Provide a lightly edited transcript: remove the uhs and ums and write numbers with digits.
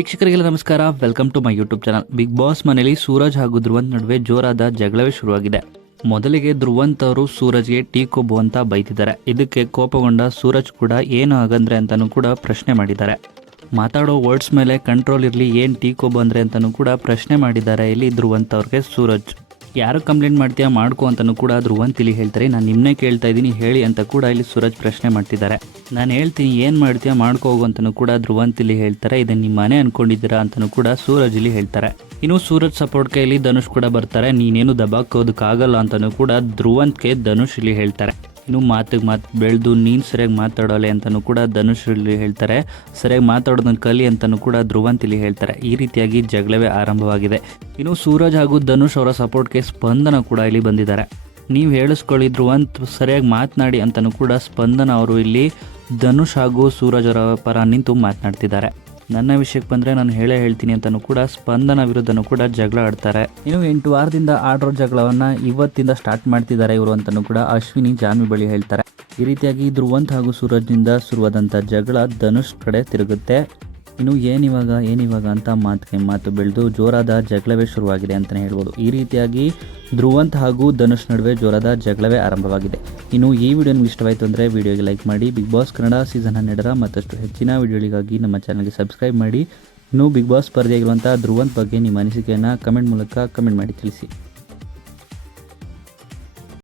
ವೀಕ್ಷಕರಿಗೆಲ್ಲ ನಮಸ್ಕಾರ, welcome to my YouTube channel. Big boss ಮನೆಯಲ್ಲಿ ಸೂರಜ್ ಹಾಗೂ ಧ್ರುವಂತ್ ನಡುವೆ ಜೋರಾದ ಜಗಳವೇ ಶುರುವಾಗಿದೆ. ಮೊದಲಿಗೆ ಧ್ರುವಂತ್ ಅವರು ಸೂರಜ್ಗೆ ಟೀ ಕೊಬ್ಬು ಅಂತ ಬೈತಿದ್ದಾರೆ. ಇದಕ್ಕೆ ಕೋಪಗೊಂಡ ಸೂರಜ್ ಕೂಡ ಏನು ಹಾಗಂದ್ರೆ ಅಂತಾನೂ ಕೂಡ ಪ್ರಶ್ನೆ ಮಾಡಿದ್ದಾರೆ. ಮಾತಾಡೋ ವರ್ಡ್ಸ್ ಮೇಲೆ ಕಂಟ್ರೋಲ್ ಇರಲಿ, ಏನು ಟೀ ಕೊಬ್ಬು ಅಂದರೆ ಅಂತಾನೂ ಕೂಡ ಪ್ರಶ್ನೆ ಮಾಡಿದ್ದಾರೆ ಇಲ್ಲಿ ಧ್ರುವಂತ್ ಅವ್ರಿಗೆ ಸೂರಜ್. ಯಾರು ಕಂಪ್ಲೇಂಟ್ ಮಾಡ್ತೀಯಾ ಮಾಡ್ಕೋ ಅಂತಲೂ ಕೂಡ ಧ್ರುವಂತ್ ಇಲ್ಲಿ ಹೇಳ್ತಾರೆ. ನಾನು ನಿಮ್ಮನ್ನೇ ಕೇಳ್ತಾ ಇದ್ದೀನಿ ಹೇಳಿ ಅಂತ ಕೂಡ ಇಲ್ಲಿ ಸೂರಜ್ ಪ್ರಶ್ನೆ ಮಾಡ್ತಿದ್ದಾರೆ. ನಾನು ಹೇಳ್ತೀನಿ ಏನು ಮಾಡ್ತೀಯಾ ಮಾಡ್ಕೋ ಹೋಗು ಅಂತಲೂ ಕೂಡ ಧ್ರುವಂತ್ ಇಲ್ಲಿ ಹೇಳ್ತಾರೆ. ಇದನ್ನು ನಿಮ್ಮ ಮನೆ ಅಂದ್ಕೊಂಡಿದ್ದೀರಾ ಅಂತಲೂ ಕೂಡ ಸೂರಜ್ ಇಲ್ಲಿ ಹೇಳ್ತಾರೆ. ಇನ್ನು ಸೂರಜ್ ಸಪೋರ್ಟ್ ಕೈಯಲ್ಲಿ ಧನುಷ್ ಕೂಡ ಬರ್ತಾರೆ. ನೀನೇನು ದಬಾಕೋದಕ್ಕಾಗಲ್ಲ ಅಂತಲೂ ಕೂಡ ಧ್ರುವಂತ್ಗೆ ಧನುಷ್ ಇಲ್ಲಿ ಹೇಳ್ತಾರೆ. ಇನ್ನು ಮಾತಿಗೆ ಮಾತು ಬೆಳೆದು ನೀನು ಸರಿಯಾಗಿ ಮಾತಾಡೋಲೆ ಅಂತಲೂ ಕೂಡ ಧನುಷ್ ಇಲ್ಲಿ ಹೇಳ್ತಾರೆ. ಸರಿಯಾಗಿ ಮಾತಾಡೋದನ್ನ ಕಲಿ ಅಂತಲೂ ಕೂಡ ಧ್ರುವಂತ್ ಇಲ್ಲಿ ಹೇಳ್ತಾರೆ. ಈ ರೀತಿಯಾಗಿ ಜಗಳವೇ ಆರಂಭವಾಗಿದೆ. ಇನ್ನು ಸೂರಜ್ ಹಾಗೂ ಧನುಷ್ ಅವರ ಸಪೋರ್ಟ್ಗೆ ಸ್ಪಂದನ ಕೂಡ ಇಲ್ಲಿ ಬಂದಿದ್ದಾರೆ. ನೀವು ಹೇಳಿಸ್ಕೊಳ್ಳಿ ಧ್ರುವಂತ್ ಸರಿಯಾಗಿ ಮಾತನಾಡಿ ಅಂತಲೂ ಕೂಡ ಸ್ಪಂದನ ಅವರು ಇಲ್ಲಿ ಧನುಷ್ ಹಾಗೂ ಸೂರಜ್ ಅವರ ಪರ ನಿಂತು ಮಾತನಾಡ್ತಿದ್ದಾರೆ. ನನ್ನ ವಿಷಯಕ್ಕೆ ಬಂದರೆ ನಾನು ಹೇಳ್ತೀನಿ ಅಂತಲೂ ಕೂಡ ಸ್ಪಂದನ ವಿರುದ್ಧನೂ ಕೂಡ ಜಗಳ ಆಡ್ತಾರೆ. ಇನ್ನು 8 ವಾರದಿಂದ ಆಡೋ ಜಗಳವನ್ನು ಇವತ್ತಿಂದ ಸ್ಟಾರ್ಟ್ ಮಾಡ್ತಿದ್ದಾರೆ ಇವರು ಅಂತಲೂ ಕೂಡ ಅಶ್ವಿನಿ ಜಾನ್ವಿ ಬಳಿ ಹೇಳ್ತಾರೆ. ಈ ರೀತಿಯಾಗಿ ಧ್ರುವಂತ್ ಹಾಗೂ ಸೂರಜ್ನಿಂದ ಶುರುವಾದಂಥ ಜಗಳ ಧನುಷ್ ಕಡೆ ತಿರುಗುತ್ತೆ. ಇನ್ನು ಏನಿವಾಗ ಅಂತ ಮಾತಿಗೆ ಮಾತು ಬೆಳೆದು ಜೋರಾದ ಜಗಳವೇ ಶುರುವಾಗಿದೆ ಅಂತಲೇ ಹೇಳ್ಬೋದು. ಈ ರೀತಿಯಾಗಿ ಧ್ರುವಂತ್ ಹಾಗೂ ಧನುಷ್ ನಡುವೆ ಜೋರಾದ ಜಗಳವೇ ಆರಂಭವಾಗಿದೆ. ಇನ್ನು ಈ ವಿಡಿಯೋ ನಿಮ್ಗೆ ಇಷ್ಟವಾಯಿತು ಅಂದರೆ ವಿಡಿಯೋಗೆ ಲೈಕ್ ಮಾಡಿ. ಬಿಗ್ ಬಾಸ್ ಕನ್ನಡ ಸೀಸನ್ 12ರ ಮತ್ತಷ್ಟು ಹೆಚ್ಚಿನ ವಿಡಿಯೋಗಳಿಗಾಗಿ ನಮ್ಮ ಚಾನಲ್ಗೆ ಸಬ್ಸ್ಕ್ರೈಬ್ ಮಾಡಿ. ಇನ್ನು ಬಿಗ್ ಬಾಸ್ ಸ್ಪರ್ಧೆಯಾಗಿರುವಂಥ ಧ್ರುವಂತ್ ಬಗ್ಗೆ ನಿಮ್ಮ ಅನಿಸಿಕೆಯನ್ನು ಕಮೆಂಟ್ ಮೂಲಕ ಕಮೆಂಟ್ ಮಾಡಿ ತಿಳಿಸಿ.